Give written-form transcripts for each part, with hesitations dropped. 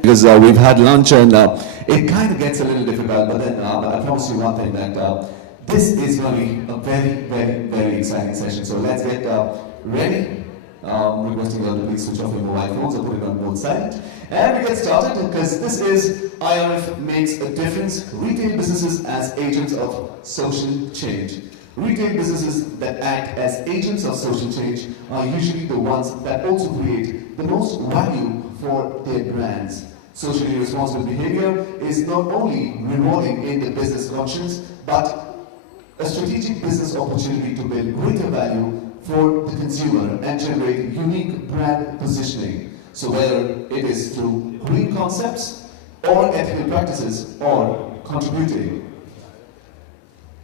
Because we've had lunch and it kind of gets a little difficult, but then I promise you one thing, that this is going to be a very, very, very exciting session. So let's get ready. Requesting you all to please switch off your mobile phones or put it on mode silent. And we get started because this is IRF Makes a Difference, Retail Businesses as Agents of Social Change. Retail businesses that act as agents of social change are usually the ones that also create the most value for their brands. Socially responsible behavior is not only rewarding in the business conscience, but a strategic business opportunity to build greater value for the consumer and generate unique brand positioning. So whether it is through green concepts or ethical practices or contributing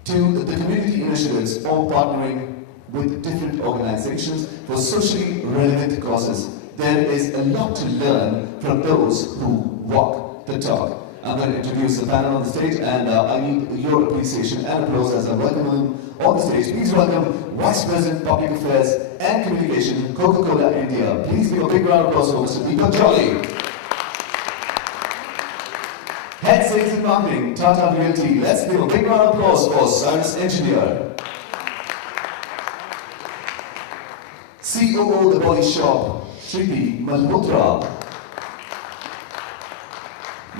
to the community initiatives or partnering with different organizations for socially relevant causes, there is a lot to learn from those who walk the talk. I'm going to introduce the panel on the stage, and I need your appreciation and applause as I welcome them on the stage. Please welcome Vice President Public Affairs and Communication, Coca-Cola India. Please give a big round of applause for Mr. Deepak Jolly. Head Sales and Marketing, Tata Realty. Let's give a big round of applause for Cyrus Engineer. COO The Body Shop, Shripi Malhotra.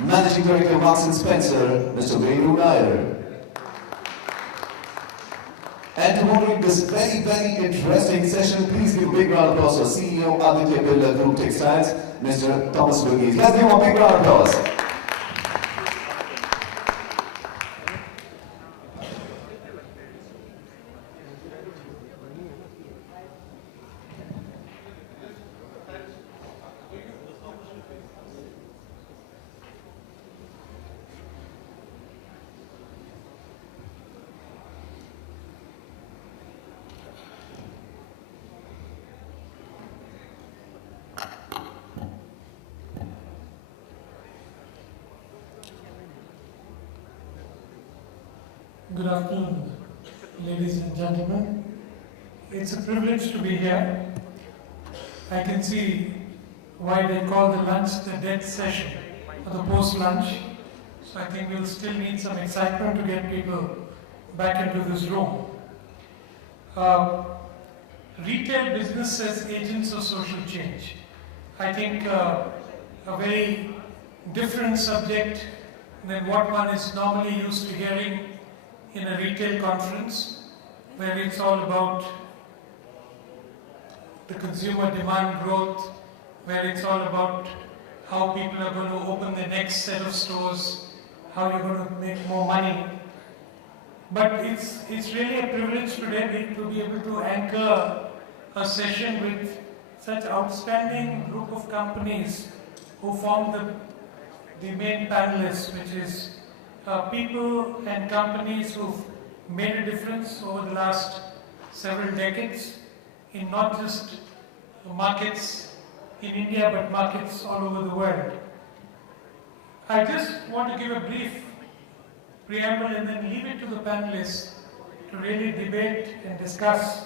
Managing Director Marks & Spencer, Mr. Venu Nair. And to moderate this very, very interesting session, please give a big round of applause for CEO Aditya Birla Group Textiles, Mr. Thomas Verghese. Let's give him a big round of applause. Good afternoon, ladies and gentlemen. It's a privilege to be here. I can see why they call the lunch the dead session or the post-lunch. So I think we'll still need some excitement to get people back into this room. Retail business as agents of social change. I think a very different subject than what one is normally used to hearing in a retail conference, where it's all about the consumer demand growth, where it's all about how people are going to open the next set of stores, how you're going to make more money. But it's really a privilege today to be able to anchor a session with such outstanding group of companies who form the main panelists, which is people and companies who've made a difference over the last several decades in not just markets in India, but markets all over the world. I just want to give a brief preamble and then leave it to the panelists to really debate and discuss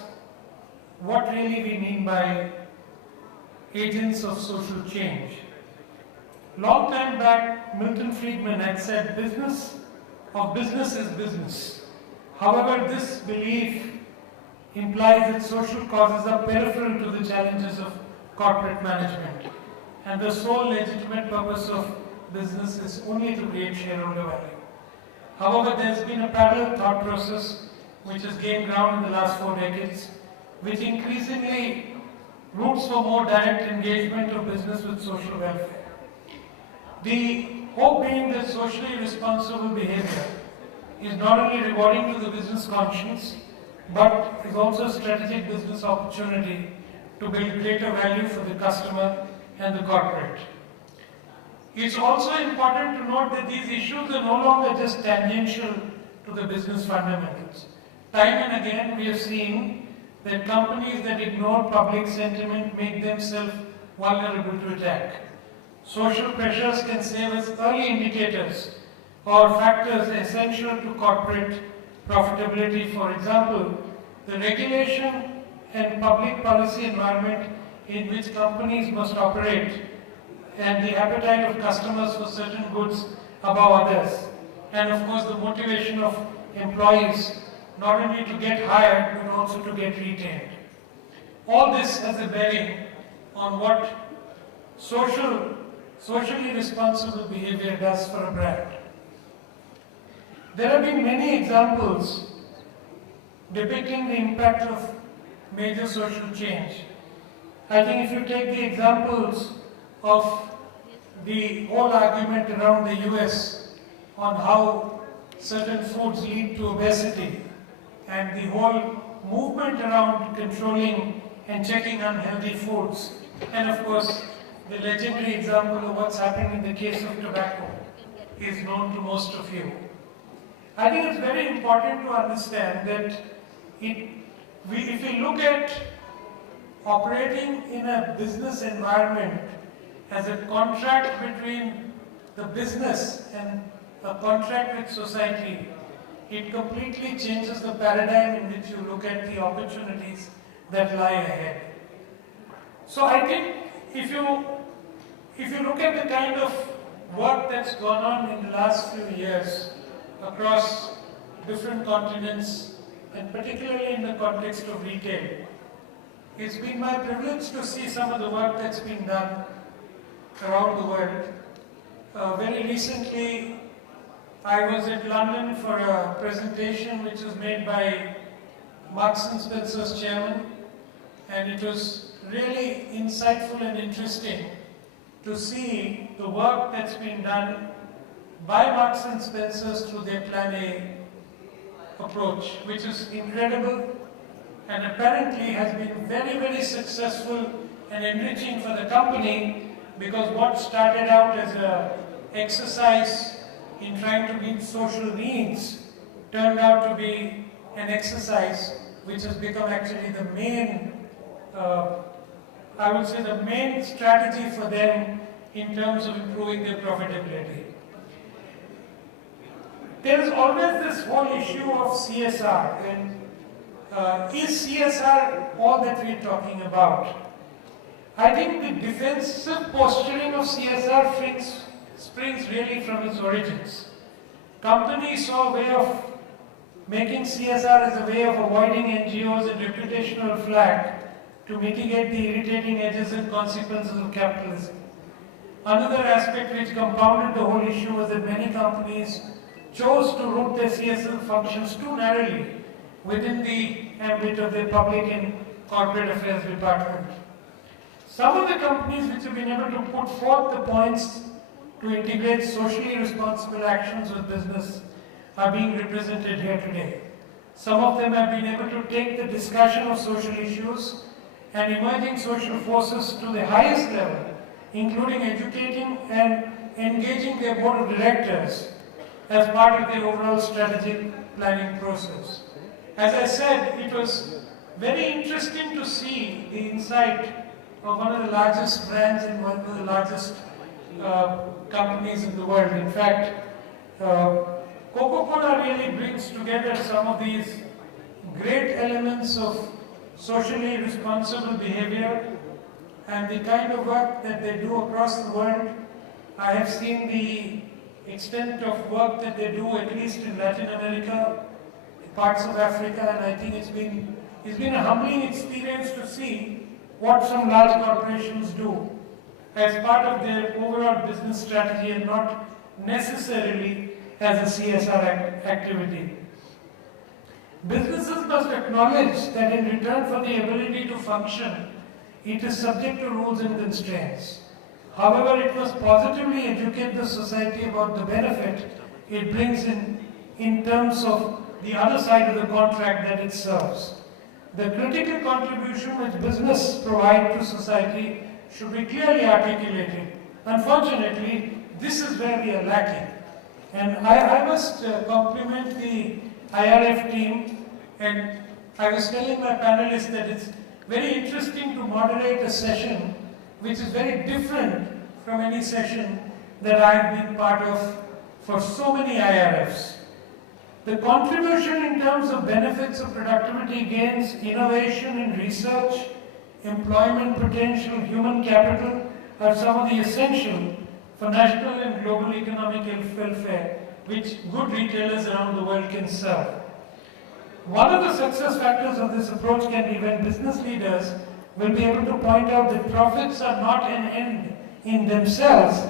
what really we mean by agents of social change. Long time back, Milton Friedman had said business is business. However, this belief implies that social causes are peripheral to the challenges of corporate management, and the sole legitimate purpose of business is only to create shareholder value. However, there's been a parallel thought process which has gained ground in the last 4 decades, which increasingly roots for more direct engagement of business with social welfare. The hope being that socially responsible behavior is not only rewarding to the business conscience, but is also a strategic business opportunity to build greater value for the customer and the corporate. It's also important to note that these issues are no longer just tangential to the business fundamentals. Time and again we have seen that companies that ignore public sentiment make themselves vulnerable to attack. Social pressures can serve as early indicators or factors essential to corporate profitability. For example, the regulation and public policy environment in which companies must operate and the appetite of customers for certain goods above others. And of course the motivation of employees not only to get hired but also to get retained. All this has a bearing on what socially responsible behavior does for a brand. There have been many examples depicting the impact of major social change. I think if you take the examples of the whole argument around the US on how certain foods lead to obesity and the whole movement around controlling and checking unhealthy foods, and of course the legendary example of what's happening in the case of tobacco is known to most of you. I think it's very important to understand that if we look at operating in a business environment as a contract between the business and a contract with society, it completely changes the paradigm in which you look at the opportunities that lie ahead. So I think if you look at the kind of work that's gone on in the last few years across different continents, and particularly in the context of retail, it's been my privilege to see some of the work that's been done around the world. Very recently, I was in London for a presentation which was made by Marks & Spencer's chairman, and it was really insightful and interesting to see the work that's been done by Marks & Spencer's through their Plan A approach, which is incredible and apparently has been very, very successful and enriching for the company, because what started out as an exercise in trying to meet social needs turned out to be an exercise which has become actually the main, I would say the main strategy for them in terms of improving their profitability. There is always this whole issue of CSR, and is CSR all that we are talking about? I think the defensive posturing of CSR springs really from its origins. Companies saw a way of making CSR as a way of avoiding NGOs and reputational flack to mitigate the irritating edges and consequences of capitalism. Another aspect which compounded the whole issue was that many companies chose to root their CSR functions too narrowly within the ambit of their public and corporate affairs department. Some of the companies which have been able to put forth the points to integrate socially responsible actions with business are being represented here today. Some of them have been able to take the discussion of social issues and emerging social forces to the highest level, including educating and engaging their board of directors as part of the overall strategic planning process. As I said, it was very interesting to see the insight of one of the largest brands and one of the largest companies in the world. In fact, Coca-Cola really brings together some of these great elements of socially responsible behavior and the kind of work that they do across the world. I have seen the extent of work that they do, at least in Latin America, parts of Africa, and I think it's been a humbling experience to see what some large corporations do as part of their overall business strategy and not necessarily as a CSR activity. Businesses must acknowledge that in return for the ability to function, it is subject to rules and constraints. However, it must positively educate the society about the benefit it brings in terms of the other side of the contract that it serves. The critical contribution which business provides to society should be clearly articulated. Unfortunately, this is where we are lacking. And I must compliment the IRF team, and I was telling my panelists that it's very interesting to moderate a session which is very different from any session that I've been part of for so many IRFs. The contribution in terms of benefits of productivity gains, innovation and research employment potential, human capital are some of the essential for national and global economic welfare which good retailers around the world can serve. One of the success factors of this approach can be when business leaders will be able to point out that profits are not an end in themselves,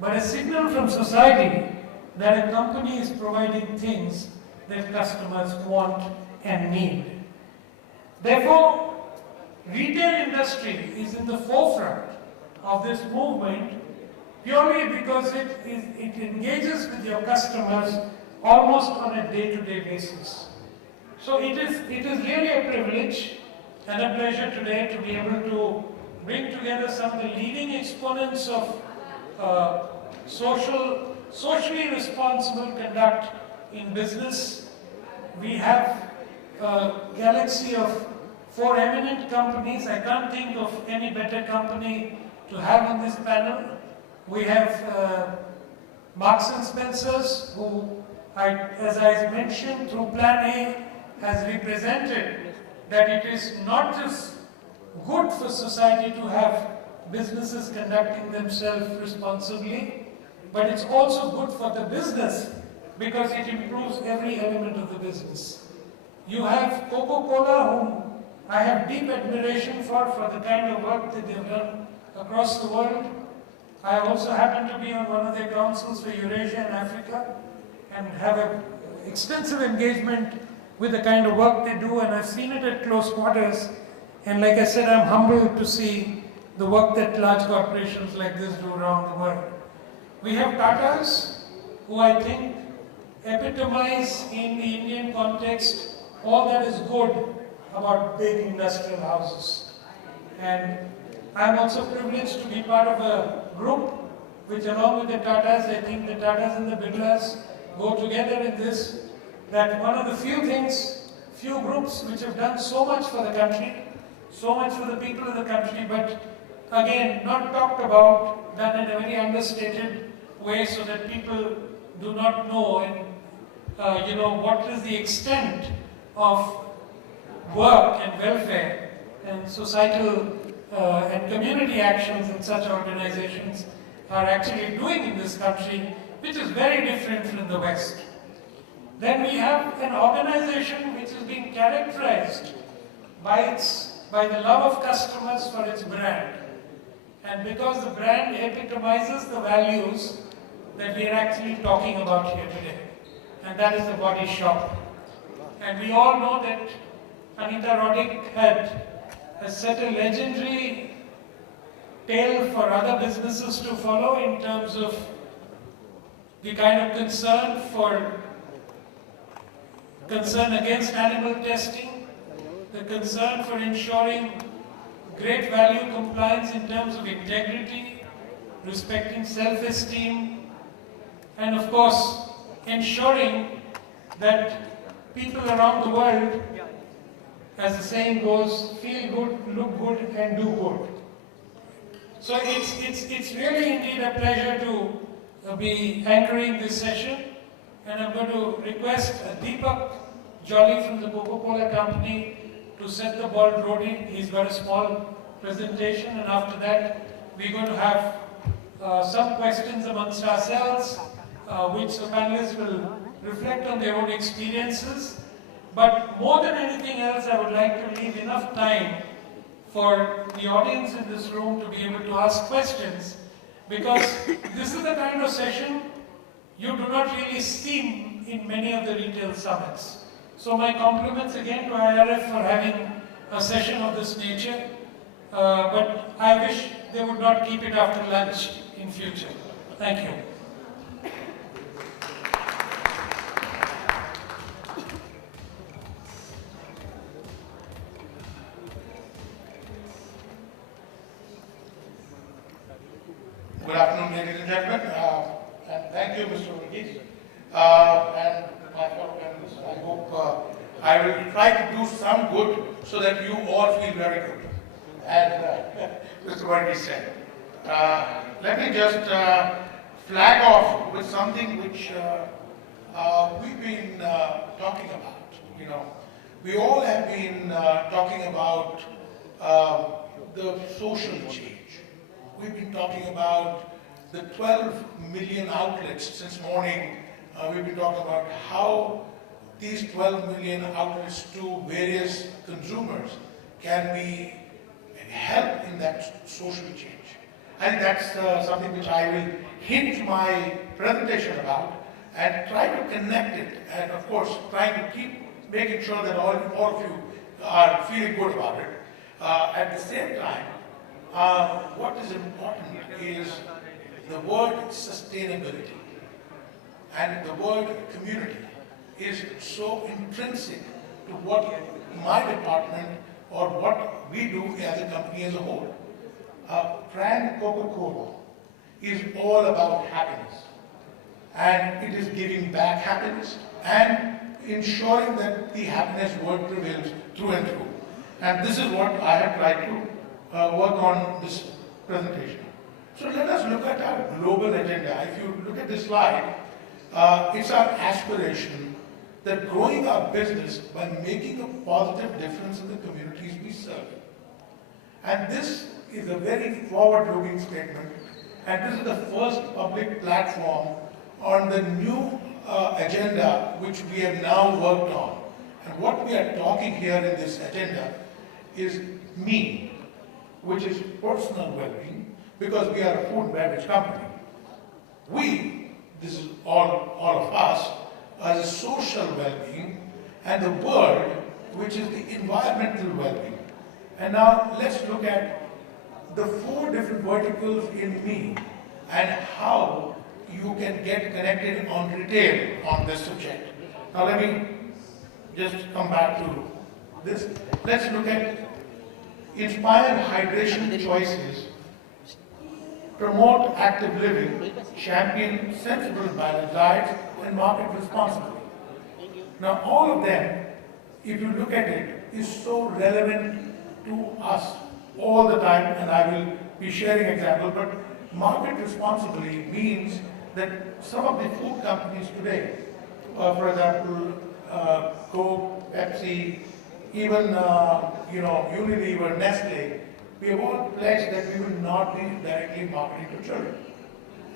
but a signal from society that a company is providing things that customers want and need. Therefore, retail industry is in the forefront of this movement purely because it engages with your customers almost on a day-to-day basis. So it is really a privilege and a pleasure today to be able to bring together some of the leading exponents of socially responsible conduct in business. We have a galaxy of 4 eminent companies. I can't think of any better company to have on this panel. We have Marks and Spencer's, who, as I mentioned, through Plan A, has represented that it is not just good for society to have businesses conducting themselves responsibly, but it's also good for the business because it improves every element of the business. You have Coca-Cola, whom I have deep admiration for the kind of work that they've done across the world. I also happen to be on one of their councils for Eurasia and Africa and have an extensive engagement with the kind of work they do, and I've seen it at close quarters. And like I said, I'm humbled to see the work that large corporations like this do around the world. We have Tatas, who I think epitomize in the Indian context all that is good about big industrial houses. And I'm also privileged to be part of a group which, along with the Tatas, I think the Tatas and the Birlas go together in this, that one of the few groups which have done so much for the country, so much for the people of the country, but again, not talked about, done in a very understated way so that people do not know and what is the extent of work and welfare and societal and community actions that such organizations are actually doing in this country, which is very different from the West. Then we have an organization which has been characterized by the love of customers for its brand. And because the brand epitomizes the values that we are actually talking about here today. And that is the Body Shop. And we all know that Anita Roddick has set a legendary tale for other businesses to follow in terms of the kind of concern against animal testing, the concern for ensuring great value compliance in terms of integrity, respecting self-esteem, and of course, ensuring that people around the world, as the saying goes, feel good, look good, and do good. So it's really indeed a pleasure to be anchoring this session, and I'm going to request Deepak Jolly from the Coca-Cola company to set the ball rolling. He's got a small presentation, and after that we're going to have some questions amongst ourselves, which the panelists will reflect on their own experiences. But more than anything else, I would like to leave enough time for the audience in this room to be able to ask questions, because this is the kind of session you do not really see in many of the retail summits. So my compliments again to IRF for having a session of this nature, but I wish they would not keep it after lunch in future. Thank you. Good afternoon, ladies and gentlemen, and thank you, Mr. Verghese, and my fellow panelists. I hope I will try to do some good so that you all feel very good, as Mr. Verghese said. Let me just flag off with something which we've been talking about. You know, we all have been talking about the social change. We've been talking about the 12 million outlets since morning. We've been talking about how these 12 million outlets to various consumers can be help in that social change. I think that's something which I will hint my presentation about and try to connect it, and of course trying to keep making sure that all of you are feeling good about it. At the same time, what is important is the word sustainability and the word community is so intrinsic to what my department or what we do as a company as a whole. Brand Coca-Cola is all about happiness, and it is giving back happiness and ensuring that the happiness word prevails through and through. And this is what I have tried to work on this presentation. So let us look at our global agenda. If you look at this slide, it's our aspiration that growing our business by making a positive difference in the communities we serve. And this is a very forward-looking statement, and this is the first public platform on the new agenda which we have now worked on. And what we are talking here in this agenda is me, which is personal well-being, because we are a food and beverage company. We, this is all of us, as a social well-being, and the world, which is the environmental well-being. And now let's look at the 4 different verticals in me and how you can get connected on retail on this subject. Now let me just come back to this. Let's look at inspire hydration choices, promote active living, champion sensible balanced diets, and market responsibly. Now all of them, if you look at it, is so relevant to us all the time, and I will be sharing examples, but market responsibly means that some of the food companies today, for example, Coke, Pepsi, even Unilever, Nestle, we have all pledged that we will not be directly marketing to children.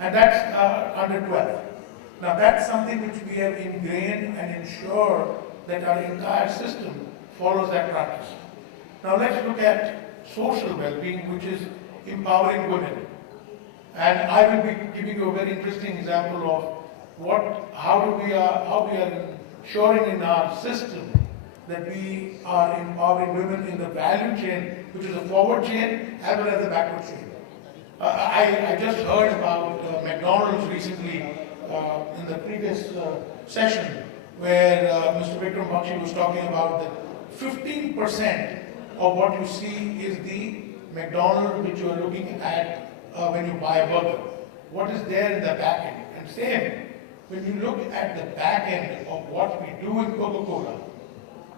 And that's under 12. Now that's something which we have ingrained and ensure that our entire system follows that practice. Now let's look at social well-being, which is empowering women. And I will be giving you a very interesting example of how we are ensuring in our system that we are empowering women in the value chain, which is a forward chain as well as a backward chain. I just heard about McDonald's recently in the previous session where Mr. Vikram Bakshi was talking about that 15% of what you see is the McDonald's which you are looking at when you buy a burger. What is there in the back end? And same, when you look at the back end of what we do in Coca-Cola,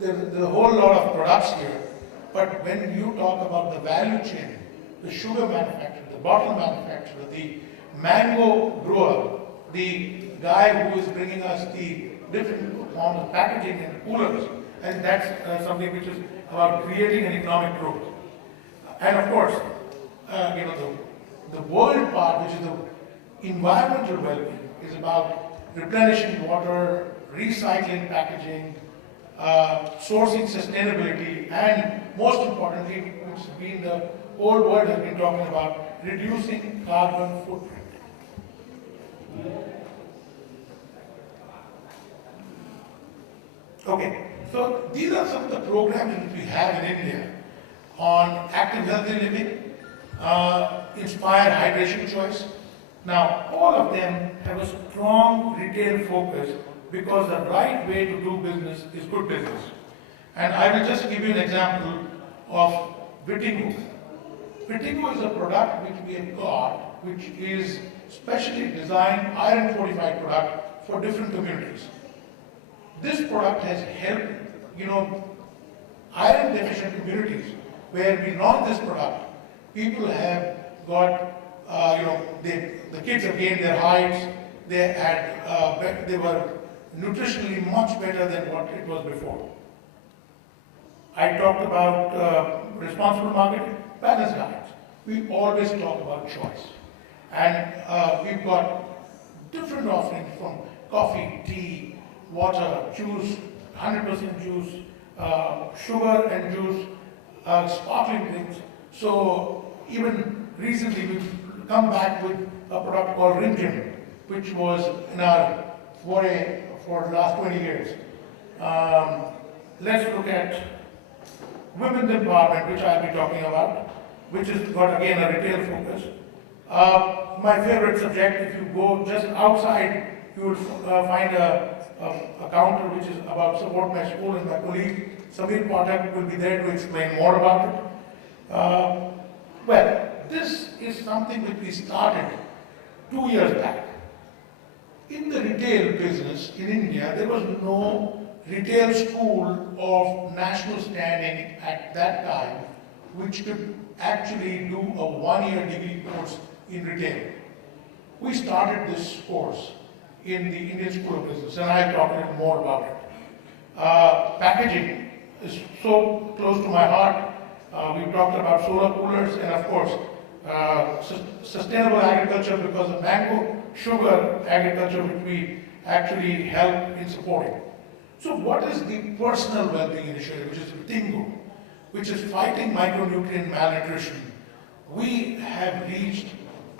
there's a whole lot of products here, but when you talk about the value chain, the sugar manufacturer, the bottle manufacturer, the mango grower, the guy who is bringing us the different forms of packaging and coolers, and that's something which is about creating an economic growth. And of course, the world part, which is the environmental well-being, is about replenishing water, recycling packaging, sourcing sustainability, and most importantly, which has been the whole world has been talking about, reducing carbon footprint. Okay, so these are some of the programs that we have in India on active healthy living, inspire hydration choice. Now, all of them have a strong retail focus because the right way to do business is good business. And I will just give you an example of Vitingo. Vitingo is a product which we have got, which is specially designed iron fortified product for different communities. This product has helped, iron deficient communities where we launched this product. People have got, the kids have gained their heights. They were nutritionally much better than what it was before. I talked about responsible marketing, balanced diets. We always talk about choice. And we've got different offerings from coffee, tea, water, juice, 100% juice, sugar and juice, sparkling drinks. So even recently we've come back with a product called Rinjim, which was in our foray for the last 20 years. Let's look at women's empowerment, which I'll be talking about, which has got again a retail focus. My favorite subject, if you go just outside, you will find a counter which is about support my school, and my colleague Samir Pathak will be there to explain more about it. Well, this is something which we started 2 years back. In the retail business in India, there was no retail school of national standing at that time which could actually do a one-year degree course in retail. We started this course in the Indian School of Business, and I'll talk a little more about it. Packaging is so close to my heart. We've talked about solar coolers and of course sustainable agriculture, because of mango sugar agriculture, which we actually help in supporting. So what is the personal well-being initiative, which is Tingo, which is fighting micronutrient malnutrition? We have reached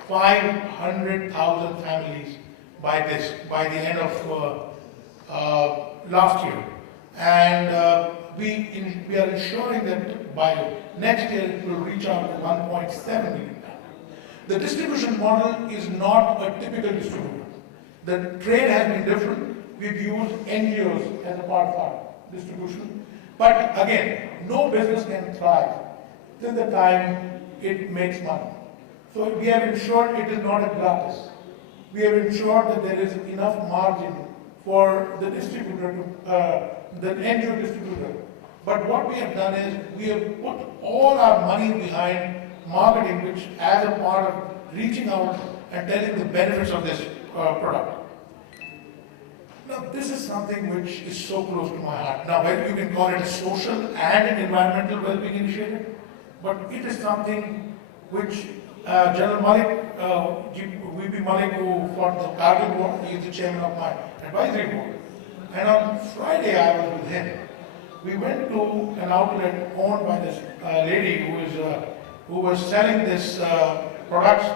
500,000 families by the end of last year, and we are ensuring that by next year it will reach out to 1.7 million. The distribution model is not a typical distributor. The trade has been different. We've used NGOs as a part of our distribution. But again, no business can thrive till the time it makes money. So we have ensured it is not a gratis. We have ensured that there is enough margin for the distributor, the NGO distributor. But what we have done is we have put all our money behind marketing, which as a part of reaching out and telling the benefits of this product. Now, this is something which is so close to my heart. Now, whether you can call it a social and an environmental well-being initiative, but it is something which General Malik, VP Malik, who fought the Cargill War, he is the chairman of my advisory board. And on Friday, I was with him. We went to an outlet owned by this lady who was selling this products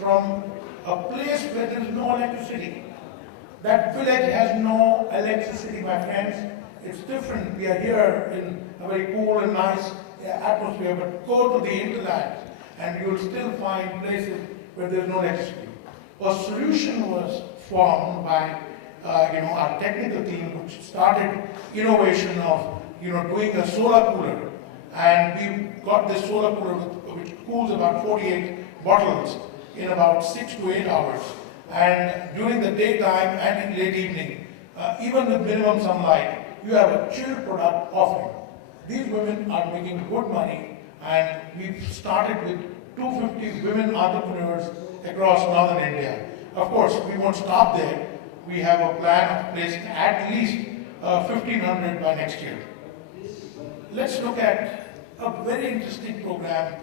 from a place where there is no electricity. That village has no electricity, my friends. It's different. We are here in a very cool and nice atmosphere, but go to the hinterland and you will still find places where there is no electricity. A solution was formed by our technical team, which started innovation of doing a solar cooler, and we got this solar cooler which cools about 48 bottles in about 6 to 8 hours. And during the daytime and in late evening, even with minimum sunlight, you have a chilled product offering. These women are making good money, and we've started with 250 women entrepreneurs across northern India. Of course, we won't stop there. We have a plan of placing at least 1,500 by next year. Let's look at a very interesting program.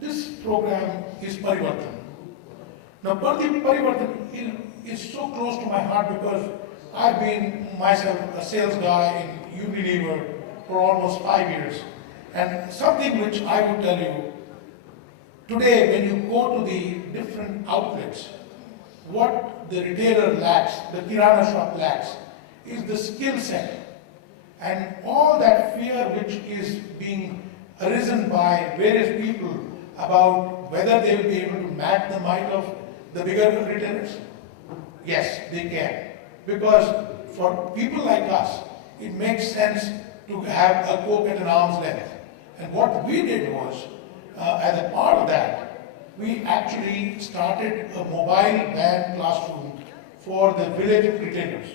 This program is Parivartan. Now, Parivartan is so close to my heart because I've been myself a sales guy in Unilever for almost 5 years. And something which I would tell you, today when you go to the different outlets, what the retailer lacks, the kirana shop lacks, is the skill set. And all that fear which is being arisen by various people about whether they will be able to match the might of the bigger retailers. Yes, they can. Because for people like us, it makes sense to have a Coke at an arm's length. And what we did was, as a part of that, we actually started a mobile van classroom for the village retailers.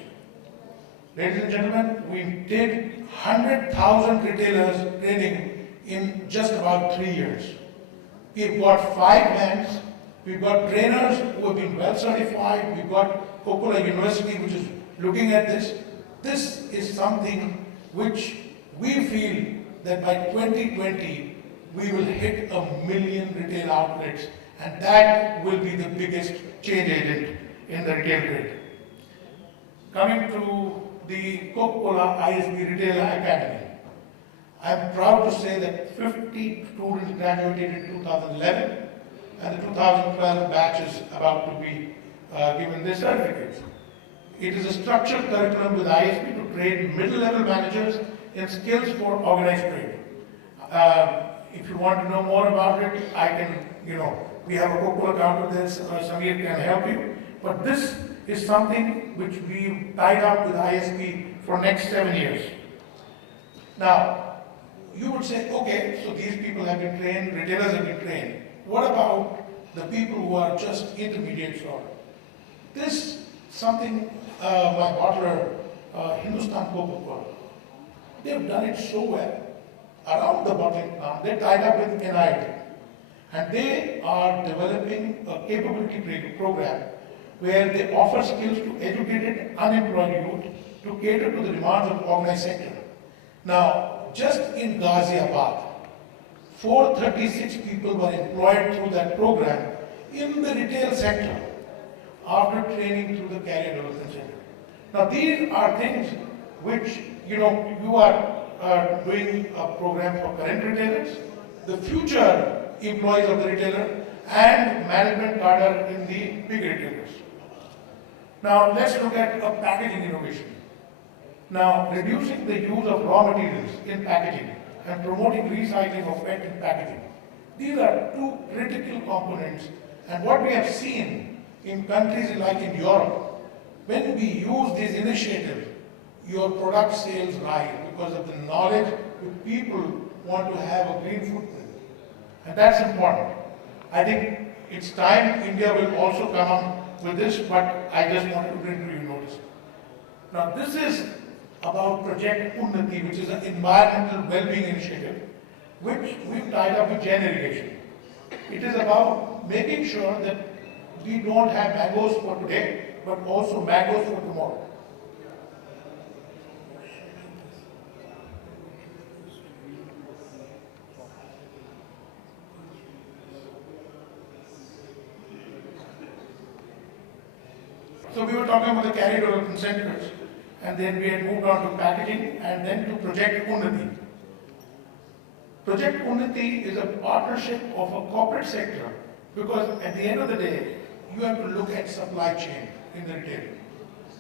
Ladies and gentlemen, we did 100,000 retailers training in just about 3 years. We've got 5 vans, we've got trainers who have been well certified, we've got Coca-Cola University which is looking at this. This is something which we feel that by 2020, we will hit 1 million retail outlets, and that will be the biggest change agent in the retail trade. Coming to the Coca-Cola ISB Retail Academy, I am proud to say that 50 students graduated in 2011, and the 2012 batch is about to be given their certificates. It is a structured curriculum with ISB to train middle-level managers in skills for organized trade. If you want to know more about it, I can, we have a Coca-Cola counter there, Samir can help you. But this is something which we tied up with ISB for next 7 years. Now, you would say, okay, so these people have been trained, retailers have been trained. What about the people who are just intermediate sort? This something my bottler, Hindustan Coca-Cola, they've done it so well. Around the bottling plant, they're tied up with NIT. And they are developing a capability training program where they offer skills to educated, unemployed youth to cater to the demands of organized sector. Now, just in Ghaziabad, 436 people were employed through that program in the retail sector after training through the Career Development Center. Now, these are things which, you are doing a program for current retailers, the future employees of the retailer, and management cadre in the big retailers. Now, let's look at a packaging innovation. Now, reducing the use of raw materials in packaging and promoting recycling of PET in packaging. These are two critical components, and what we have seen in countries like in Europe, when we use these initiatives, your product sales rise because of the knowledge that people want to have a green footprint. And that's important. I think it's time India will also come up with this, but I just wanted to bring to your notice. Now, this is about Project Unnati, which is an environmental well-being initiative, which we've tied up with Jain Irrigation. It is about making sure that we don't have mangoes for today, but also mangoes for tomorrow. So we were talking about the Career Development Centers, and then we had moved on to packaging, and then to Project Unnati. Project Unnati is a partnership of a corporate sector, because at the end of the day, you have to look at supply chain in the retail.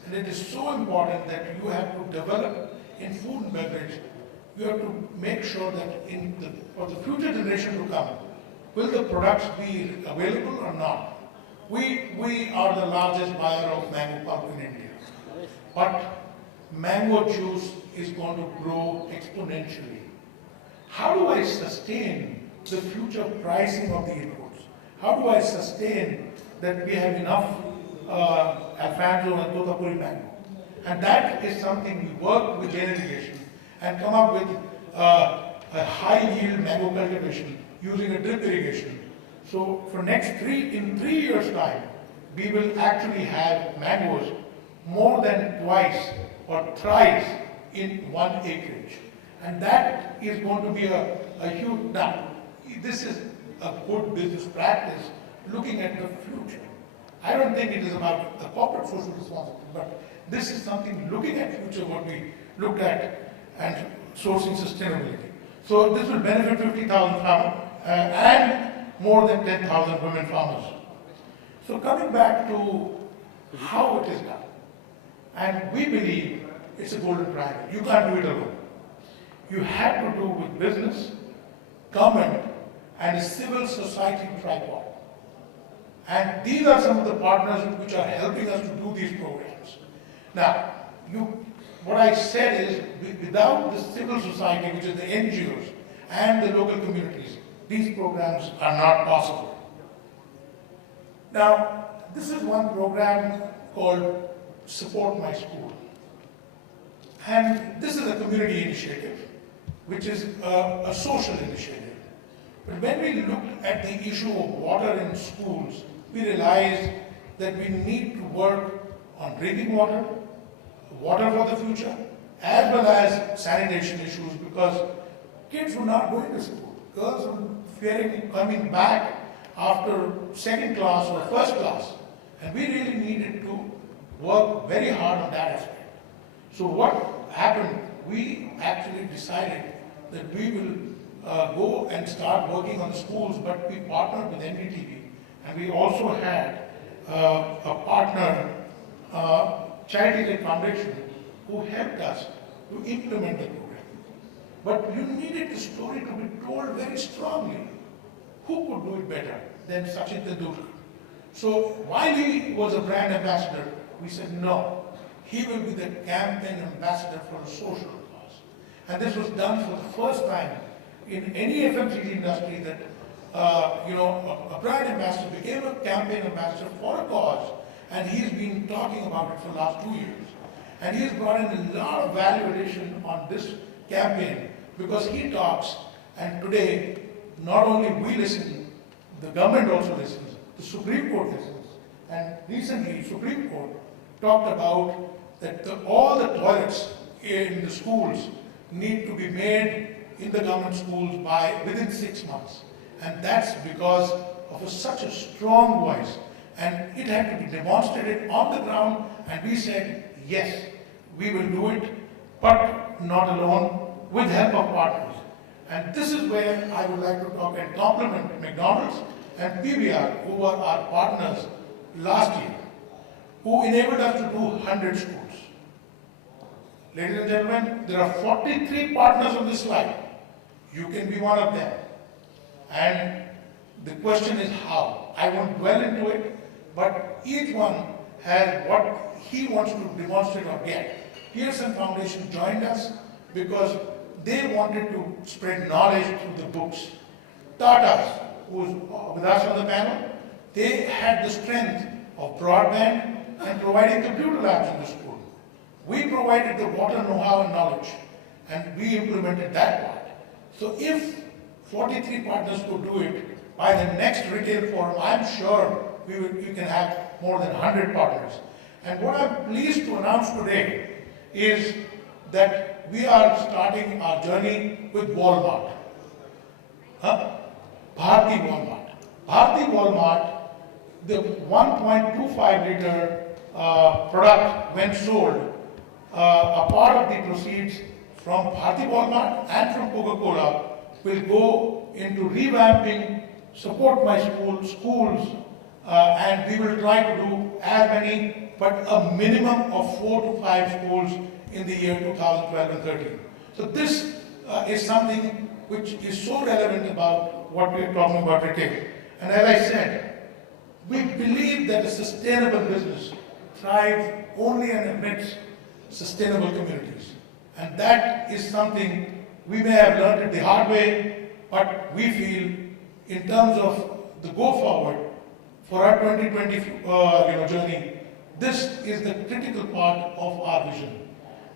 And it is so important that you have to develop in food and beverage, you have to make sure that for the future generation to come, will the products be available or not? We are the largest buyer of mango pulp in India. But mango juice is going to grow exponentially. How do I sustain the future pricing of the inputs? How do I sustain that we have enough Alfonso and Totapuri mango? And that is something we work with Jain Irrigation and come up with a high yield mango cultivation using a drip irrigation. So for in 3 years' time, we will actually have mangoes more than twice or thrice in one acreage. And that is going to be a huge, now, this is a good business practice looking at the future. I don't think it is about the corporate social responsibility, but this is something looking at future, what we looked at, and sourcing sustainability. So this will benefit 50,000 farmers and more than 10,000 women farmers. So coming back to how it is done, and we believe it's a golden triangle. You can't do it alone. You have to do with business, government, and a civil society tripod. And these are some of the partners which are helping us to do these programs. Now, what I said is, without the civil society, which is the NGOs and the local communities, these programs are not possible. Now, this is one program called Support My School. And this is a community initiative, which is a social initiative. But when we looked at the issue of water in schools, we realized that we need to work on drinking water, water for the future, as well as sanitation issues, because kids were not going to school. Girls were fearing coming back after second class or first class. And we really needed to work very hard on that aspect. So what happened, we actually decided that we will go and start working on the schools, but we partnered with NDTV. And we also had a partner, Charity Foundation, who helped us to implement the program. But you needed the story to be told very strongly. Who could do it better than Sachin Tendulkar? So while he was a brand ambassador, we said no, he will be the campaign ambassador for a social cause. And this was done for the first time in any FMCG industry that a brand ambassador became a campaign ambassador for a cause, and he's been talking about it for the last 2 years. And he's brought in a lot of value addition on this campaign because he talks, and today not only we listen, the government also listens, the Supreme Court listens, and recently Supreme Court talked about that all the toilets in the schools need to be made in the government schools within 6 months. And that's because of such a strong voice. And it had to be demonstrated on the ground, and we said, yes, we will do it, but not alone, with help of partners. And this is where I would like to talk and compliment McDonald's and PVR, who were our partners last year, who enabled us to do 100 schools. Ladies and gentlemen, there are 43 partners on this slide. You can be one of them. And the question is how. I won't dwell into it, but each one has what he wants to demonstrate or get. Pearson Foundation joined us because they wanted to spread knowledge through the books. Tata's, who's with us on the panel, they had the strength of broadband and providing computer labs in the school. We provided the water know-how and knowledge, and we implemented that part. So if 43 partners could do it, by the next retail forum, I'm sure we can have more than 100 partners. And what I'm pleased to announce today is that we are starting our journey with Walmart. Bharti Walmart. Bharti Walmart, the 1.25 liter product, when sold, a part of the proceeds from Bharti Walmart and from Coca-Cola will go into revamping Support My schools, and we will try to do as many, but a minimum of 4 to 5 schools in the year 2012 and 13. So this is something which is so relevant about what we are talking about retail. And as I said, we believe that a sustainable business thrives only and amidst sustainable communities. And that is something we may have learned it the hard way, but we feel in terms of the go forward for our 2020 journey, this is the critical part of our vision.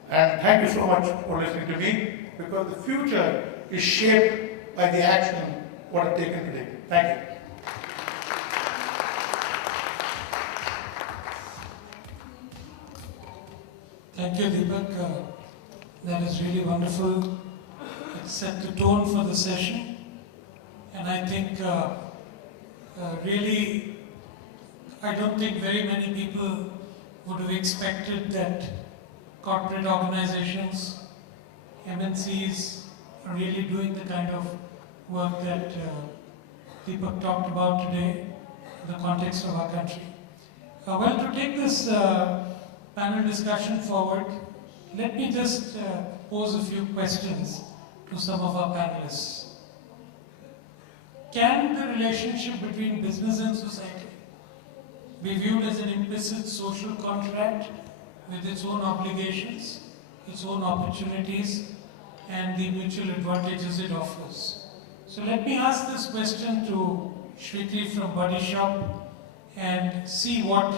And thank you so much for listening to me, because the future is shaped by the action what I've taken today. Thank you. Thank you, Deepak. That is really wonderful. It set the tone for the session. And I think really, I don't think very many people would have expected that corporate organizations, MNCs, are really doing the kind of work that Deepak talked about today in the context of our country. Well, to take this panel discussion forward, let me just pose a few questions to some of our panelists. Can the relationship between business and society be viewed as an implicit social contract with its own obligations, its own opportunities, and the mutual advantages it offers? So let me ask this question to Shriti from Body Shop and see what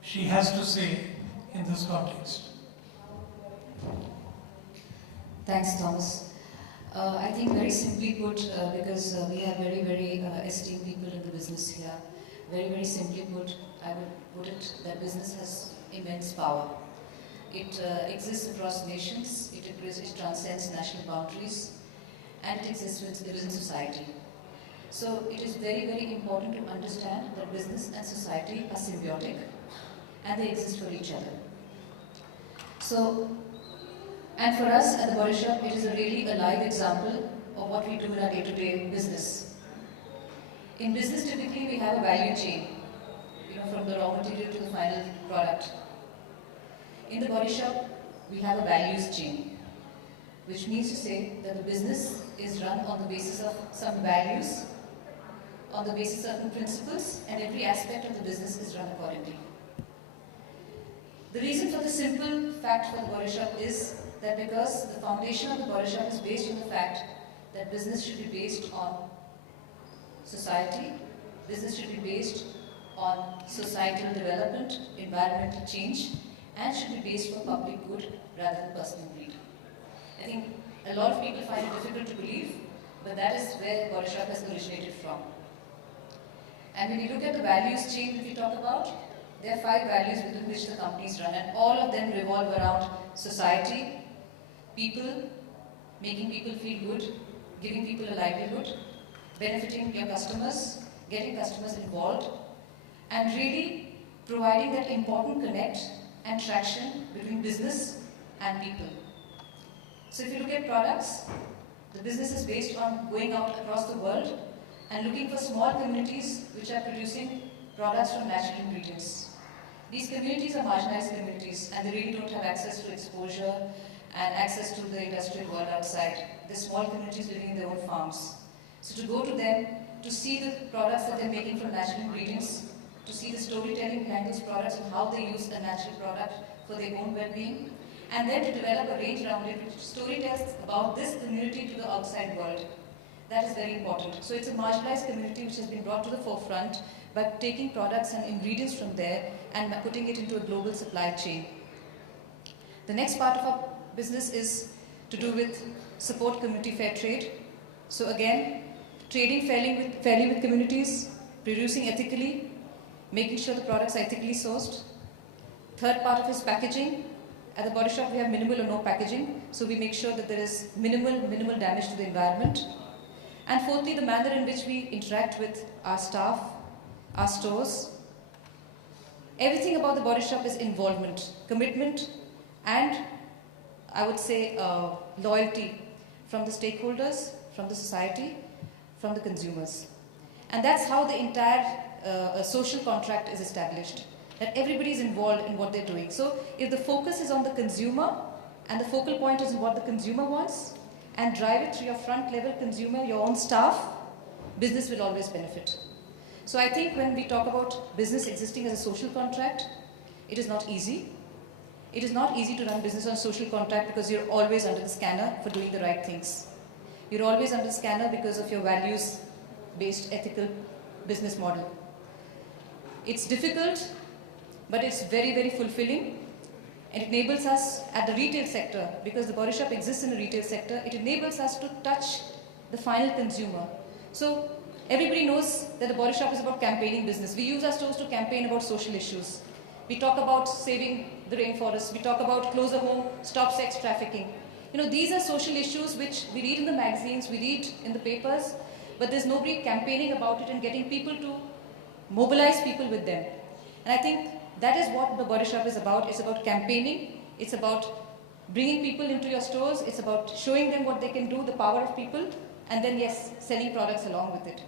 she has to say in this context. Thanks, Thomas. I think very simply put, because we have very, very esteemed people in the business here, very, very simply put, I would put it that business has immense power. It exists across nations, it transcends national boundaries, and it exists within society. So it is very, very important to understand that business and society are symbiotic and they exist for each other. So, and for us at the Body Shop, it is a really a live example of what we do in our day-to-day business. In business, typically we have a value chain, from the raw material to the final product. In the Body Shop, we have a values chain, which means to say that the business is run on the basis of some values, on the basis of certain principles, and every aspect of the business is run accordingly. The reason for the simple fact for the Body Shop is that because the foundation of the Body Shop is based on the fact that business should be based on society, business should be based on societal development, environmental change, and should be based for public good rather than personal greed. I think a lot of people find it difficult to believe, but that is where Body Shop has originated from. And when you look at the values chain that we talk about, there are 5 values within which the companies run, and all of them revolve around society, people, making people feel good, giving people a livelihood, benefiting your customers, getting customers involved, and really providing that important connect and traction between business and people. So if you look at products, the business is based on going out across the world and looking for small communities which are producing products from natural ingredients. These communities are marginalized communities and they really don't have access to exposure and access to the industrial world outside. They're small communities living in their own farms. So to go to them, to see the products that they're making from natural ingredients, to see the storytelling behind those products and how they use a natural product for their own well-being, and then to develop a range around it which storytells about this community to the outside world. That is very important. So it's a marginalized community which has been brought to the forefront by taking products and ingredients from there and putting it into a global supply chain. The next part of our business is to do with support community fair trade. So again, trading fairly with communities, producing ethically, making sure the products are ethically sourced. Third part of is packaging. At the Body Shop, we have minimal or no packaging, so we make sure that there is minimal damage to the environment. And fourthly, the manner in which we interact with our staff, our stores. Everything about the Body Shop is involvement, commitment, and I would say loyalty from the stakeholders, from the society, from the consumers. And that's how the entire social contract is established, that everybody is involved in what they're doing. So if the focus is on the consumer and the focal point is what the consumer wants, and drive it through your front level consumer, your own staff, business will always benefit. So I think when we talk about business existing as a social contract, it is not easy. It is not easy to run business on a social contract because you're always under the scanner for doing the right things. You're always under the scanner because of your values-based ethical business model. It's difficult, but it's very, very fulfilling. It enables us at the retail sector, because the Body Shop exists in the retail sector, it enables us to touch the final consumer. So everybody knows that the Body Shop is about campaigning business. We use our stores to campaign about social issues. We talk about saving the rainforest. We talk about closer home, stop sex trafficking. These are social issues which we read in the magazines, we read in the papers, but there's nobody campaigning about it and getting people to mobilize people with them. And I think that is what the Body Shop is about. It's about campaigning. It's about bringing people into your stores. It's about showing them what they can do, the power of people, and then, yes, selling products along with it.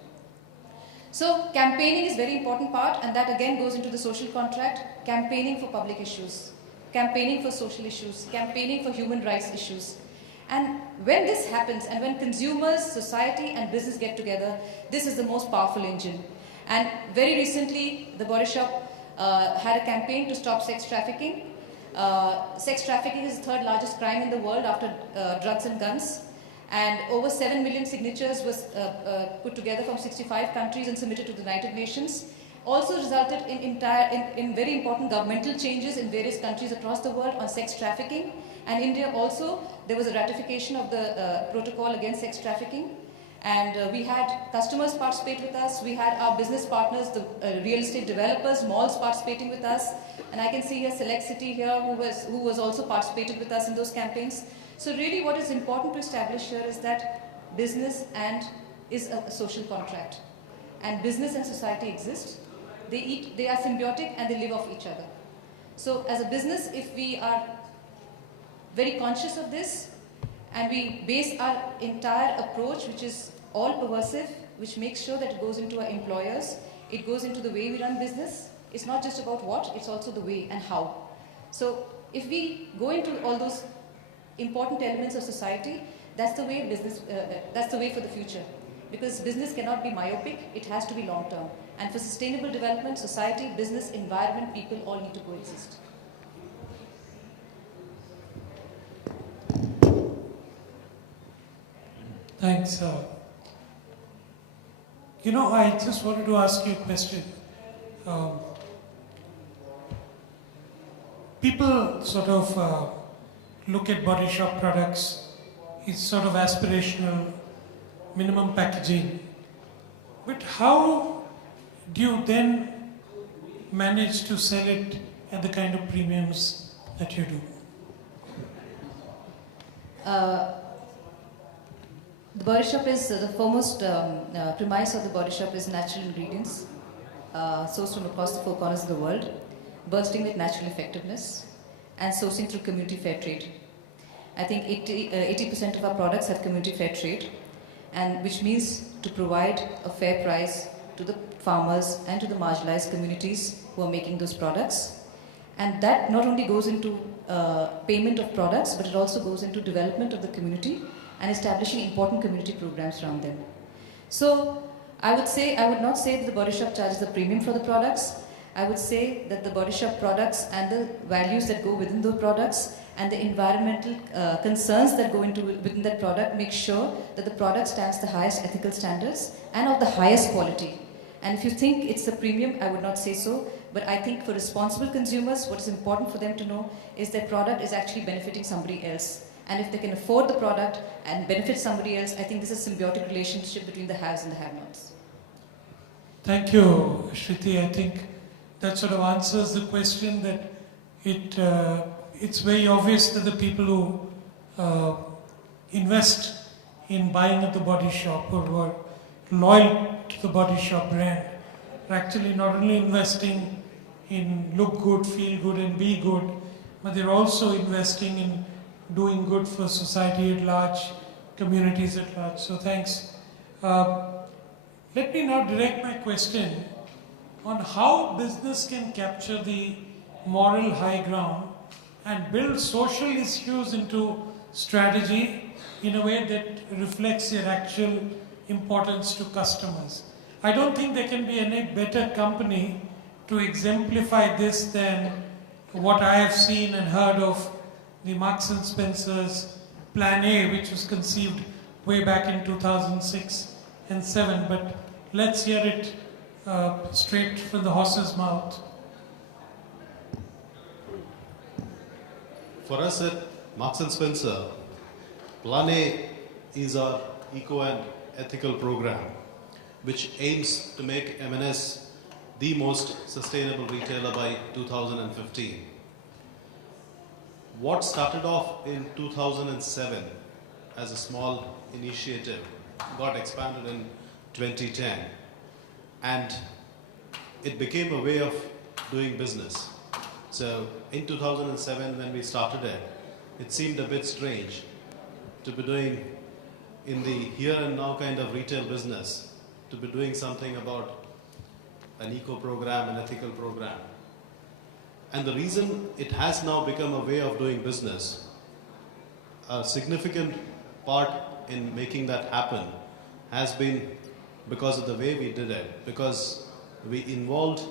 So campaigning is a very important part, and that again goes into the social contract. Campaigning for public issues, campaigning for social issues, campaigning for human rights issues. And when this happens, and when consumers, society, and business get together, this is the most powerful engine. And very recently, the Body Shop had a campaign to stop sex trafficking. Sex trafficking is the 3rd largest crime in the world after drugs and guns. And over 7 million signatures was put together from 65 countries and submitted to the United Nations. Also resulted in very important governmental changes in various countries across the world on sex trafficking. And India also, there was a ratification of the protocol against sex trafficking. And we had customers participate with us. We had our business partners, the real estate developers, malls participating with us. And I can see a Select City here who was also participated with us in those campaigns. So really what is important to establish here is that business and is a social contract. And business and society exist. They are symbiotic and they live off each other. So as a business, if we are very conscious of this and we base our entire approach, which is all pervasive, which makes sure that it goes into our employers, it goes into the way we run business. It's not just about what, it's also the way and how. So if we go into all those important elements of society, that's the way business, that's the way for the future. Because business cannot be myopic, it has to be long term. And for sustainable development, society, business, environment, people all need to coexist. Thanks. You know, I just wanted to ask you a question. People sort of look at body shop products, it's sort of aspirational, minimum packaging. But how do you then manage to sell it at the kind of premiums that you do? The body shop is the foremost premise of the body shop is natural ingredients sourced from across the four corners of the world, bursting with natural effectiveness, and sourcing through community fair trade. I think 80% of our products have community fair trade, and which means to provide a fair price to the farmers and to the marginalized communities who are making those products. And that not only goes into payment of products, but it also goes into development of the community and establishing important community programs around them. So I would not say that the body shop charges a premium for the products. I would say that the body shop products and the values that go within those products and the environmental concerns that go within that product make sure that the product stands the highest ethical standards and of the highest quality. And if you think it's a premium, I would not say so. But I think for responsible consumers, what is important for them to know is that product is actually benefiting somebody else. And if they can afford the product and benefit somebody else, I think this is a symbiotic relationship between the haves and the have-nots. Thank you, Shruti. I think that sort of answers the question that it's very obvious that the people who invest in buying at the body shop or who are loyal to the body shop brand are actually not only investing in look good, feel good and be good, but they're also investing in doing good for society at large, communities at large. So thanks. Let me now direct my question on how business can capture the moral high ground and build social issues into strategy in a way that reflects their actual importance to customers. I don't think there can be any better company to exemplify this than what I have seen and heard of the Marks and Spencer's Plan A, which was conceived way back in 2006 and 7. But let's hear it straight from the horse's mouth. For us at Marks and Spencer, Plan A is our eco and ethical program, which aims to make M&S the most sustainable retailer by 2015. What started off in 2007 as a small initiative got expanded in 2010, and it became a way of doing business. So in 2007 when we started it, it seemed a bit strange to be doing in the here and now kind of retail business, to be doing something about an eco program, an ethical program. And the reason it has now become a way of doing business, a significant part in making that happen has been because of the way we did it, because we involved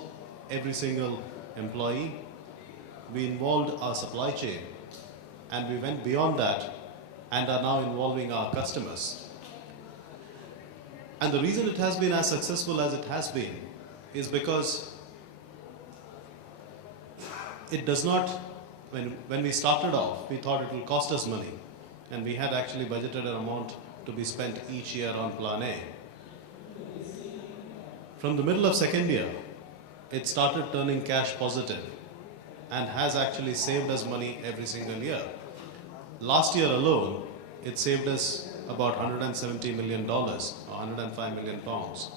every single employee, we involved our supply chain, and we went beyond that and are now involving our customers. And the reason it has been as successful as it has been is because it does not, when we started off, we thought it will cost us money, and we had actually budgeted an amount to be spent each year on Plan A. From the middle of second year, it started turning cash positive and has actually saved us money every single year. Last year alone, it saved us about $170 million or 105 million pounds.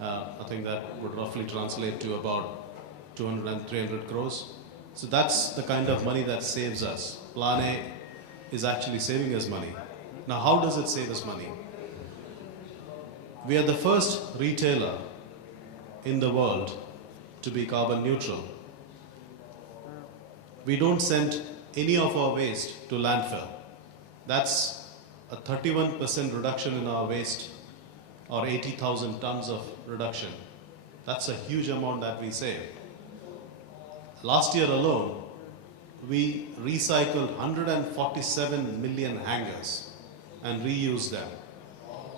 I think that would roughly translate to about 200 and 300 crores. So that's the kind of money that saves us. Plan A is actually saving us money. Now, how does it save us money? We are the first retailer in the world to be carbon neutral. We don't send any of our waste to landfill. That's a 31% reduction in our waste, or 80,000 tons of reduction. That's a huge amount that we save. Last year alone, we recycled 147 million hangers and reused them.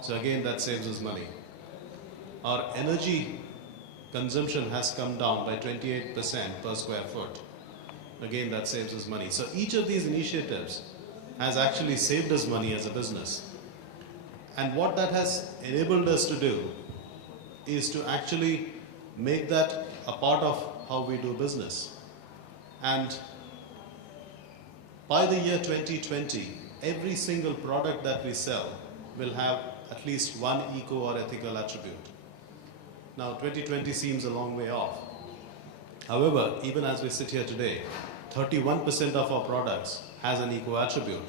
So again, that saves us money. Our energy consumption has come down by 28% per square foot. Again, that saves us money. So each of these initiatives has actually saved us money as a business. And what that has enabled us to do is to actually make that a part of how we do business. And by the year 2020, every single product that we sell will have at least one eco or ethical attribute. Now, 2020 seems a long way off. However, even as we sit here today, 31% of our products has an eco attribute.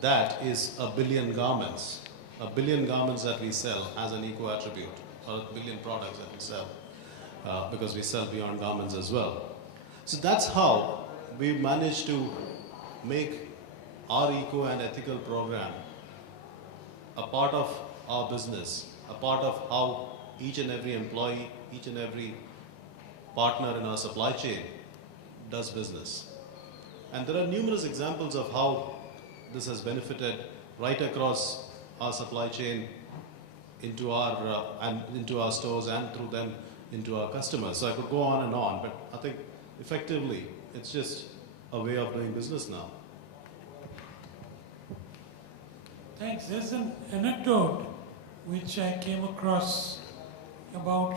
That is a billion garments. A billion garments that we sell has an eco attribute, or a billion products that we sell, because we sell beyond garments as well. So that's how we managed to make our eco and ethical program a part of our business, a part of how each and every employee, each and every partner in our supply chain does business. And there are numerous examples of how this has benefited right across our supply chain into our stores and through them into our customers. So I could go on, but I think effectively it's just a way of doing business now. Thanks. There's an anecdote which I came across about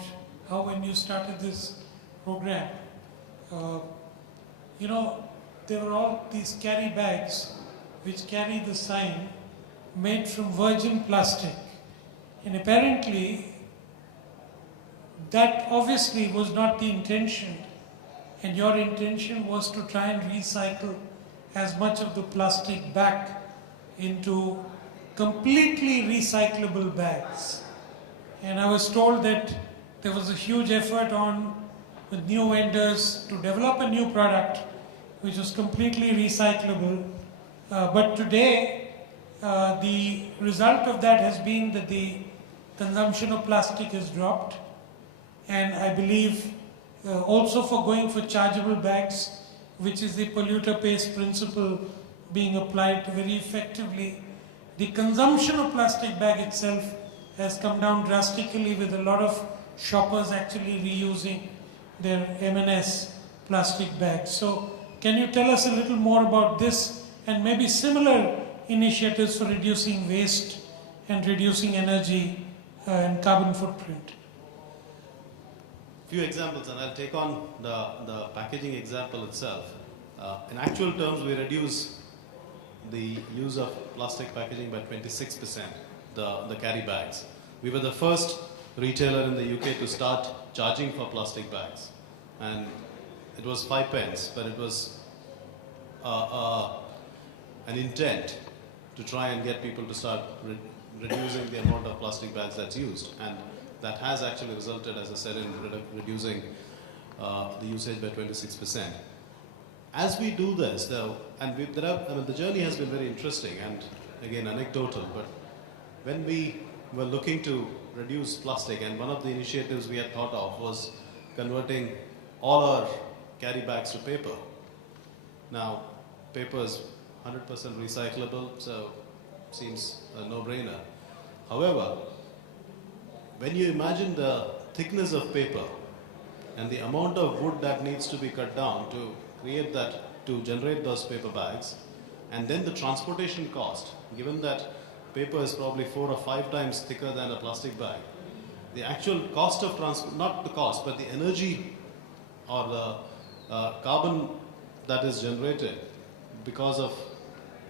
how when you started this program, there were all these carry bags which carry the sign made from virgin plastic. And apparently that obviously was not the intention, and your intention was to try and recycle as much of the plastic back into completely recyclable bags. And I was told that there was a huge effort on with new vendors to develop a new product which was completely recyclable. But today, the result of that has been that the consumption of plastic has dropped. And I believe also for going for chargeable bags, which is the polluter pays principle being applied very effectively. The consumption of plastic bag itself has come down drastically, with a lot of shoppers actually reusing their M&S plastic bags. So can you tell us a little more about this and maybe similar initiatives for reducing waste and reducing energy and carbon footprint? Few examples, and I'll take on the packaging example itself. In actual terms, we reduce the use of plastic packaging by 26%, the carry bags. We were the first retailer in the UK to start charging for plastic bags. And it was 5 pence, but it was an intent to try and get people to start reducing the amount of plastic bags that's used. And that has actually resulted, as I said, in reducing the usage by 26%. As we do this, though, and the journey has been very interesting and again anecdotal, but when we were looking to reduce plastic, and one of the initiatives we had thought of was converting all our carry bags to paper. Now, paper is 100% recyclable, so seems a no-brainer. However, when you imagine the thickness of paper and the amount of wood that needs to be cut down to create that, to generate those paper bags, and then the transportation cost, given that paper is probably 4 or 5 times thicker than a plastic bag, the actual cost of transport, not the cost, but the energy or the carbon that is generated because of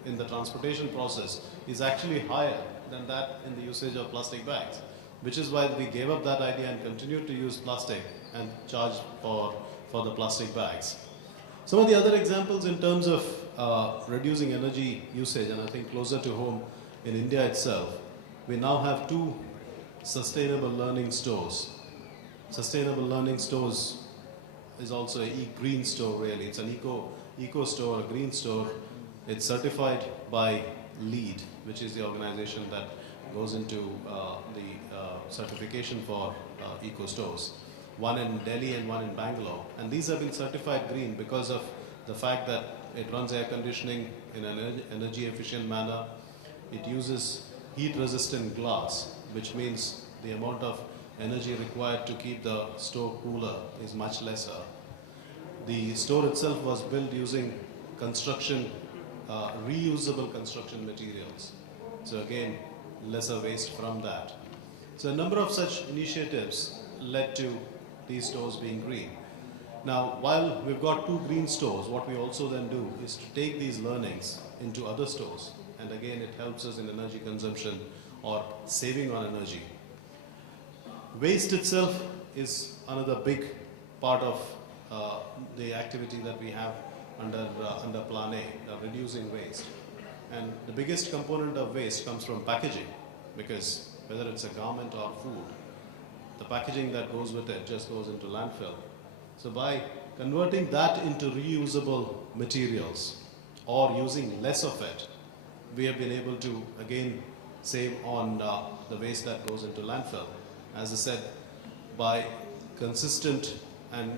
in the transportation process is actually higher than that in the usage of plastic bags, which is why we gave up that idea and continued to use plastic and charge for the plastic bags. Some of the other examples in terms of reducing energy usage, and I think closer to home in India itself, we now have 2 sustainable learning stores. Sustainable learning stores is also an e-green store really. It's an eco store, a green store. It's certified by LEED, which is the organization that goes into the certification for eco stores. One in Delhi and one in Bangalore. And these have been certified green because of the fact that it runs air conditioning in an energy efficient manner. It uses heat resistant glass, which means the amount of energy required to keep the store cooler is much lesser. The store itself was built using reusable construction materials. So again, lesser waste from that. So a number of such initiatives led to these stores being green. Now, while we've got 2 green stores, what we also then do is to take these learnings into other stores. And again, it helps us in energy consumption or saving on energy. Waste itself is another big part of the activity that we have under Plan A, reducing waste. And the biggest component of waste comes from packaging, because whether it's a garment or food, the packaging that goes with it just goes into landfill. So by converting that into reusable materials or using less of it, we have been able to again save on the waste that goes into landfill. As I said, by consistent and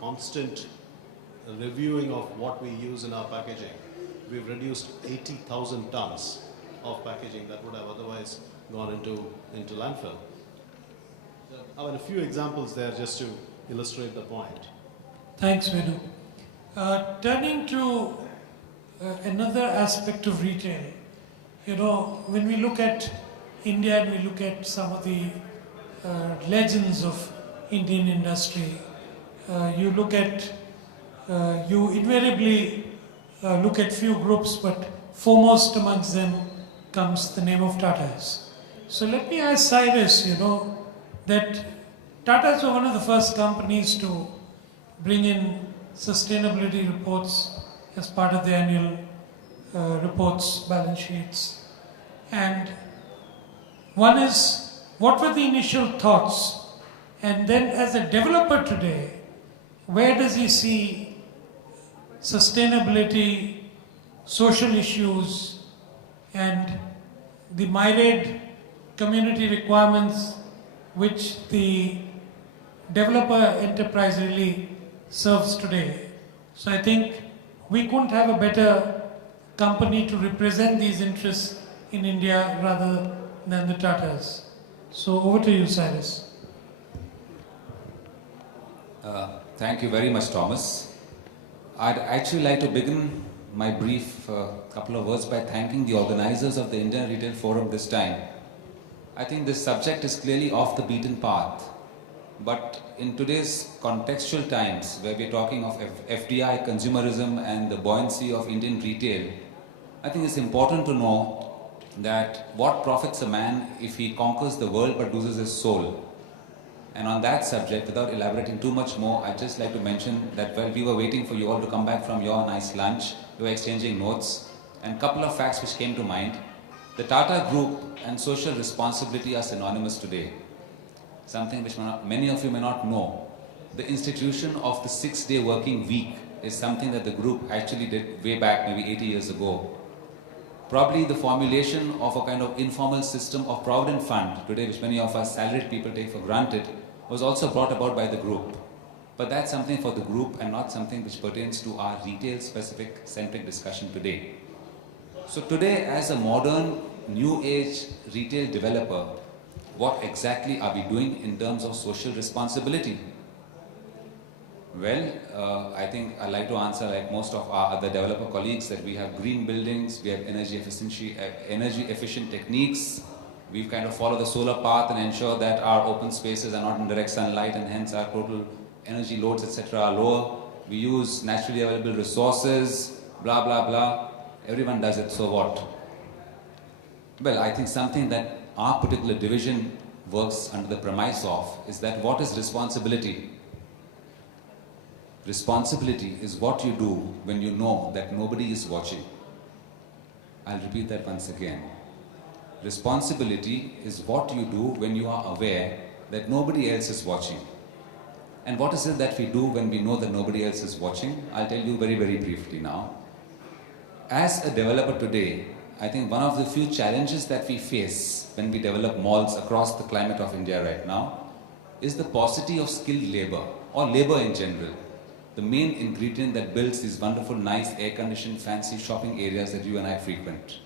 constant reviewing of what we use in our packaging, we've reduced 80,000 tons of packaging that would have otherwise gone into landfill. I have a few examples there just to illustrate the point. Thanks, Venu. Turning to another aspect of retail, when we look at India and we look at some of the legends of Indian industry, you invariably look at few groups, but foremost amongst them comes the name of Tatas. So let me ask Cyrus, that Tatas were one of the first companies to bring in sustainability reports as part of the annual reports, balance sheets. And one is, what were the initial thoughts? And then as a developer today, where does he see sustainability, social issues, and the myriad community requirements which the developer enterprise really serves today? So I think we couldn't have a better company to represent these interests in India rather than the Tatas. So over to you, Cyrus. Thank you very much, Thomas. I'd actually like to begin my brief couple of words by thanking the organizers of the Indian Retail Forum this time. I think this subject is clearly off the beaten path, but in today's contextual times where we're talking of FDI, consumerism and the buoyancy of Indian retail, I think it's important to know that what profits a man if he conquers the world but loses his soul. And on that subject, without elaborating too much more, I'd just like to mention that while we were waiting for you all to come back from your nice lunch, we were exchanging notes, and a couple of facts which came to mind. The Tata Group and social responsibility are synonymous today. Something which many of you may not know. The institution of the 6-day working week is something that the group actually did way back, maybe 80 years ago. Probably the formulation of a kind of informal system of provident fund today, which many of us salaried people take for granted, was also brought about by the group. But that's something for the group and not something which pertains to our retail-specific centric discussion today. So today, as a modern, new-age retail developer, what exactly are we doing in terms of social responsibility? Well, I think I'd like to answer, like most of our other developer colleagues, that we have green buildings, we have energy efficient techniques. We've kind of followed the solar path and ensure that our open spaces are not in direct sunlight and hence our total energy loads, etc. are lower. We use naturally available resources, blah, blah, blah. Everyone does it, so what? Well, I think something that our particular division works under the premise of is that what is responsibility? Responsibility is what you do when you know that nobody is watching. I'll repeat that once again. Responsibility is what you do when you are aware that nobody else is watching. And what is it that we do when we know that nobody else is watching? I'll tell you very, very briefly now. As a developer today, I think one of the few challenges that we face when we develop malls across the climate of India right now is the paucity of skilled labor, or labor in general. The main ingredient that builds these wonderful, nice, air-conditioned, fancy shopping areas that you and I frequent.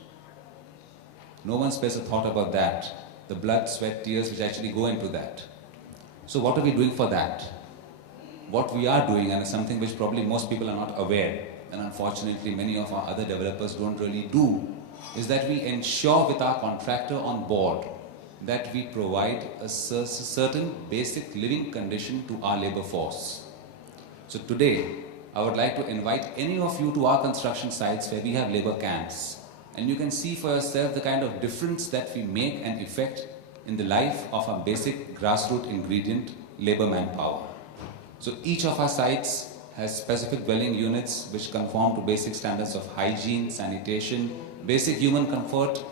No one spares a thought about that. The blood, sweat, tears which actually go into that. So what are we doing for that? What we are doing, and something which probably most people are not aware, and unfortunately many of our other developers don't really do, is that we ensure with our contractor on board that we provide a certain basic living condition to our labor force. So today, I would like to invite any of you to our construction sites where we have labor camps, and you can see for yourself the kind of difference that we make and effect in the life of our basic grassroots ingredient, labor manpower. So each of our sites has specific dwelling units which conform to basic standards of hygiene, sanitation, basic human comfort.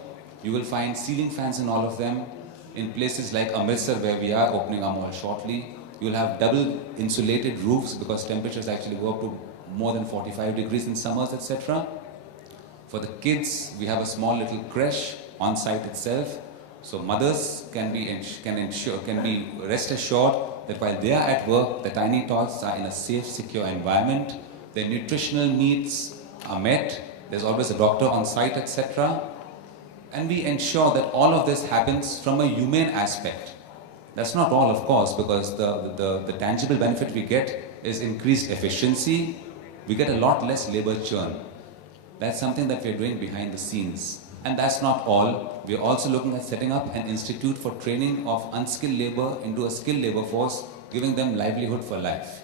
You will find ceiling fans in all of them. In places like Amritsar, where we are opening our mall shortly, you will have double insulated roofs because temperatures actually go up to more than 45 degrees in summers, etc. For the kids, we have a small little creche on site itself. So mothers can be rest assured that while they are at work, the tiny tots are in a safe, secure environment. Their nutritional needs are met. There's always a doctor on site, etc. And we ensure that all of this happens from a humane aspect. That's not all, of course, because the tangible benefit we get is increased efficiency. We get a lot less labor churn. That's something that we're doing behind the scenes. And that's not all. We're also looking at setting up an institute for training of unskilled labor into a skilled labor force, giving them livelihood for life.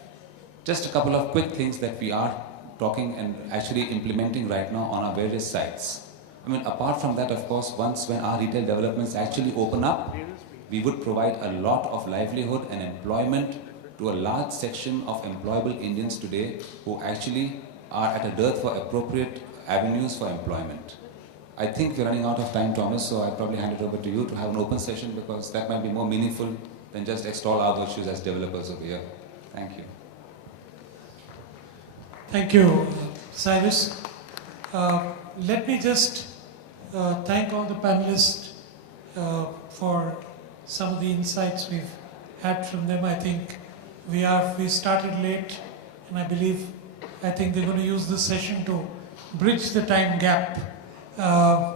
Just a couple of quick things that we are talking and actually implementing right now on our various sites. I mean, apart from that, of course, when our retail developments actually open up, we would provide a lot of livelihood and employment to a large section of employable Indians today who actually are at a dearth for appropriate avenues for employment. I think we're running out of time, Thomas, so I'll probably hand it over to you to have an open session because that might be more meaningful than just extol our virtues as developers over here. Thank you. Thank you, Cyrus. Let me just thank all the panelists for some of the insights we've had from them. I think we started late, and I think they're going to use this session to bridge the time gap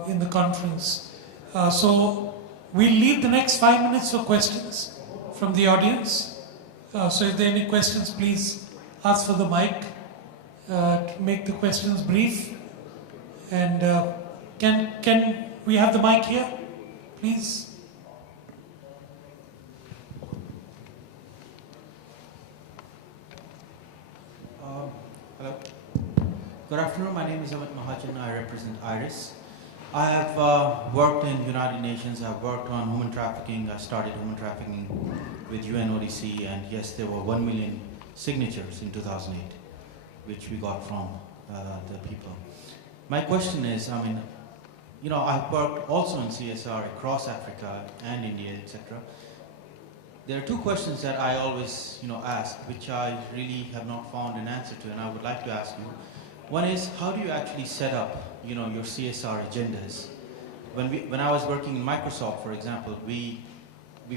in the conference. So we'll leave the next 5 minutes for questions from the audience. So if there are any questions, please ask for the mic to make the questions brief. And can we have the mic here, please? Hello. Good afternoon. My name is Amit Mahajan. I represent IRIS. I have worked in United Nations. I've worked on human trafficking. I started human trafficking with UNODC, and yes, there were 1 million signatures in 2008, which we got from the people. My question is, I mean, you know, I've worked also in CSR across Africa and India, etc. There are two questions that I always, you know, ask, which I really have not found an answer to, and I would like to ask you. One is, how do you actually set up, you know, your CSR agendas? When I was working in Microsoft, for example, we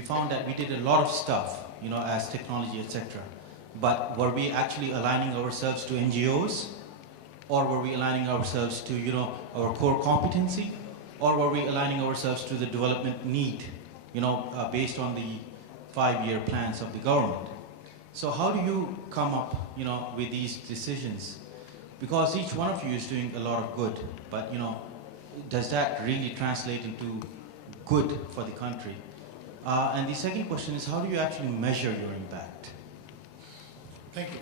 found that we did a lot of stuff, you know, as technology, etc. But were we actually aligning ourselves to NGOs, or were we aligning ourselves to, you know, our core competency, or were we aligning ourselves to the development need, you know, based on the 5-year plans of the government? So how do you come up, you know, with these decisions? Because each one of you is doing a lot of good, but, you know, does that really translate into good for the country? And the second question is, how do you actually measure your impact? Thank you.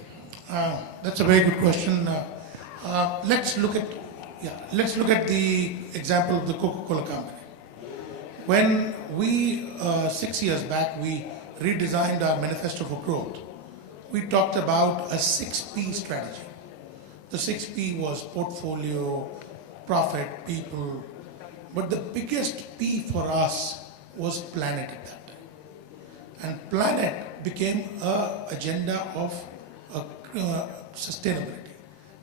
That's a very good question. Let's look at Yeah, let's look at the example of the Coca-Cola company. When we, 6 years back, we redesigned our manifesto for growth, we talked about a 6P strategy. The 6P was portfolio, profit, people, but the biggest P for us was planet at that time. And planet became an agenda of sustainability.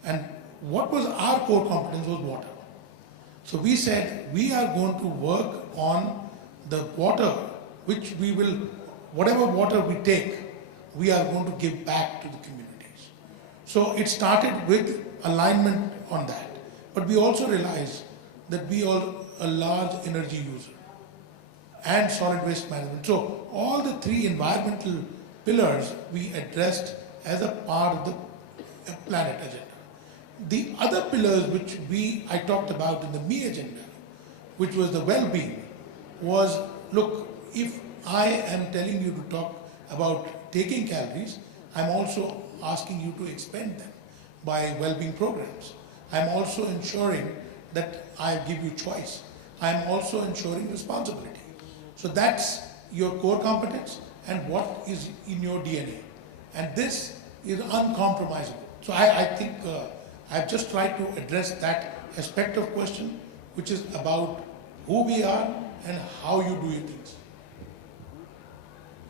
And what was our core competence was water. So we said we are going to work on the water, which we will, whatever water we take, we are going to give back to the communities. So it started with alignment on that. But we also realized that we are a large energy user and solid waste management. So all the three environmental pillars we addressed as a part of the planet agenda. The other pillars which I talked about in the me agenda, which was the well-being, was, look, if I am telling you to talk about taking calories, I'm also asking you to expend them by well-being programs. I'm also ensuring that I give you choice. I'm also ensuring responsibility. So that's your core competence and what is in your DNA. And this is uncompromisable. So I think I've just tried to address that aspect of question, which is about who we are and how you do your things.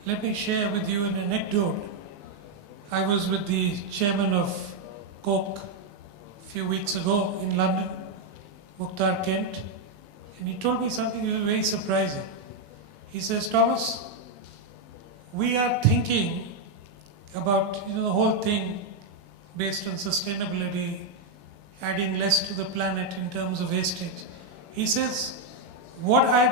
Let me share with you an anecdote. I was with the chairman of Coke a few weeks ago in London, Mukhtar Kent, and he told me something that was very surprising. He says, Thomas, we are thinking about the whole thing based on sustainability, adding less to the planet in terms of wastage. He says, what I